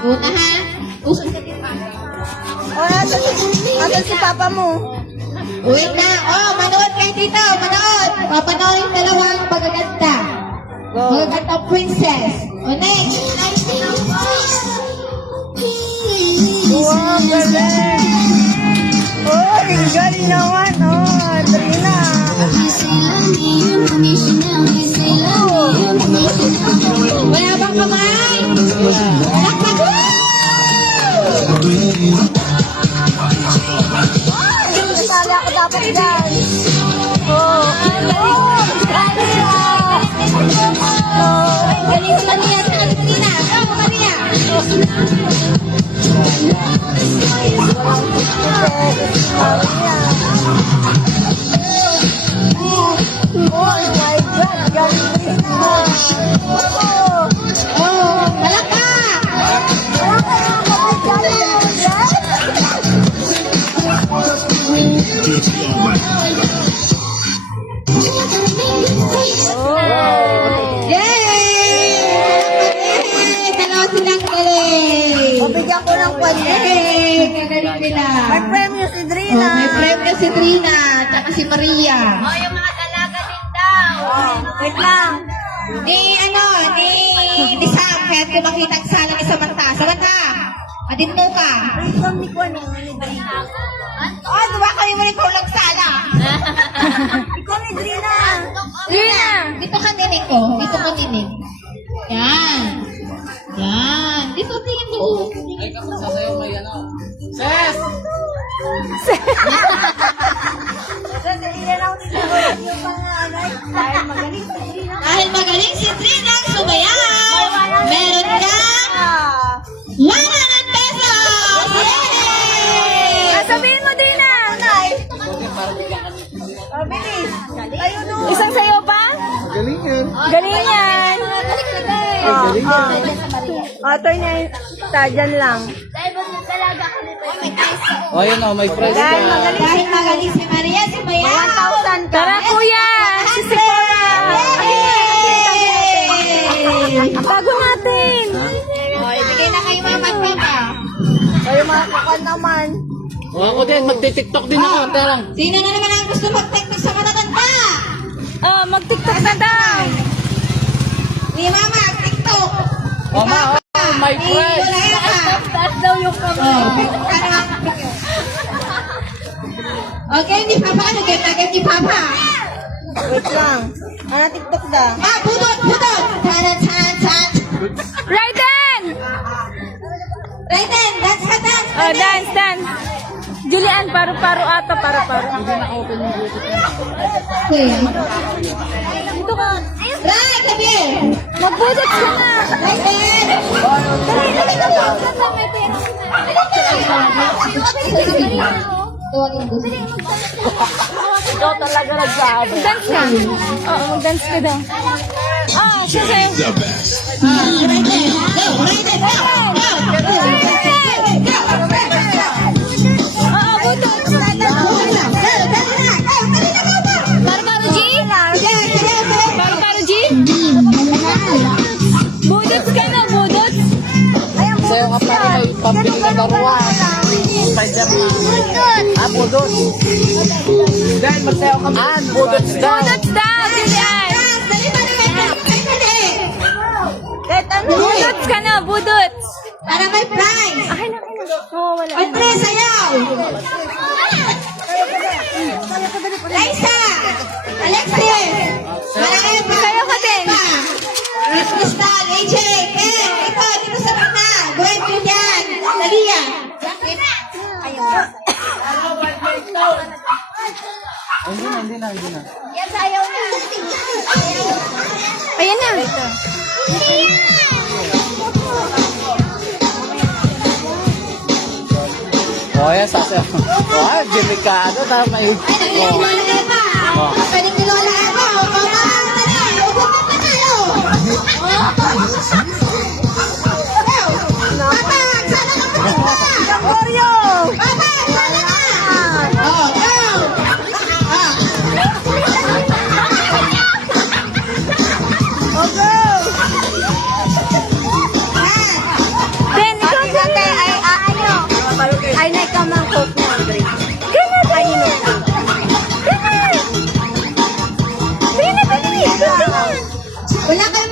Una ha? Uso ka din pa. Asan si Papa mo? Wait na. Oh, manood kayo dito. Manood. Papanoorin dalawang magaganda. Magagandang princess. O next. Wow, galing! Oh, galing naman! Oh, Trina! Wala bang kamay? Lakad mo! Nasali ako dapat dyan! Oh! Oh! Galing sa Maria. Sa Trina. Go, Maria. Oh my God! Galing Trina! Oh, palakpak. Yay! Dalawa silang galing. Bigyan ko ng kwan niya. Yay! Kagaling nila. May premyo si Oh, Trina! may premyo si Trina, tsaka si Maria. Yung mga dalaga din daw. Wait lang! Ni Sam, kaya ko makita ang sala ni Samantha. Samantha, adin mo ka. Ikaw ni Kwan yung ni Trina. Oh, diba kayo mo ikaw nagsala? Ikaw ni Trina! Trina, dito ka ninig ko. Dito ka ninig. Yan. Yan. Dito tingin mo. Ay, kapag sasayaw may ano. Ses! Yan ako nila yung mga dahil magaling si Trina. Dahil magaling si Trina ang sumayaw, meron kang 100 pesos! Yay! Sabihin mo din na! Bilis! Tayo doon! Isang sayo pa? Galing yan. Galing yan! Galing yan. Turn niya dyan lang. O, yun o, may prize Dahil ka. magaling Dahil magaling si Maria, sumayaw. 1,000 ka. Tara kuya! Si Sephora! Bago natin! O, ibigay na kayo mga magpapa. Kayo mga kakan naman. O, ako din, magti-tiktok din ako. Tarang. Sino na naman ang gusto mag-technique sa matatanda? Oh, mag-tiktok na daw! Ni Mama, TikTok. O, ma, may Ni prize. Wala ka. Taas daw yung kamay. Okay, ni Papa, ano agad ni Papa? Wait lang. Ano tiktok da? Ah, budot, budot. Tan. Raiden! Raiden, dance ka, dance. Oh, dance, dance. Julian, paru-paro ata, paru-paro. Okay. Dito ka. Right, sabi. Magbudot ka na. Raiden. Dali ka po. May pera. Tuwagin ko. Ikaw talaga nagsabi. Dance ka. Oo, mag-dance ka daw. Ah, siya sa'yo. Raiden, go. Raiden, go. Oo, buto. Paru-paro G? Paru-paro G? Budots ka na, budots. Sayo ka pa rin, may pambili na baruan. Spider-Man. Ah, budots. Dahil magsayaw ka. Ah, budots daw. Budots daw, Julian. Kahit ano. Budots ka na, budots. Para may prize. Akin na. Oo, wala. Andre, sayaw. Liza. Alexis. Maraming pa. Sayaw ka din. Crystal, AJ, Ken, ito, dito sa mga. Gwen, Julian, Dalia. Hindi na. Ayan na. O, yan, sasayaw. O, delikado. Tama yun. Ay, naglalala ka pa. Pwedeng nilola ako. Mama, dali. Ubot na tayo. Papa, sana ka pa. Goryo! Papa, sana ka. Oh, go. Oh, go! Wala kayong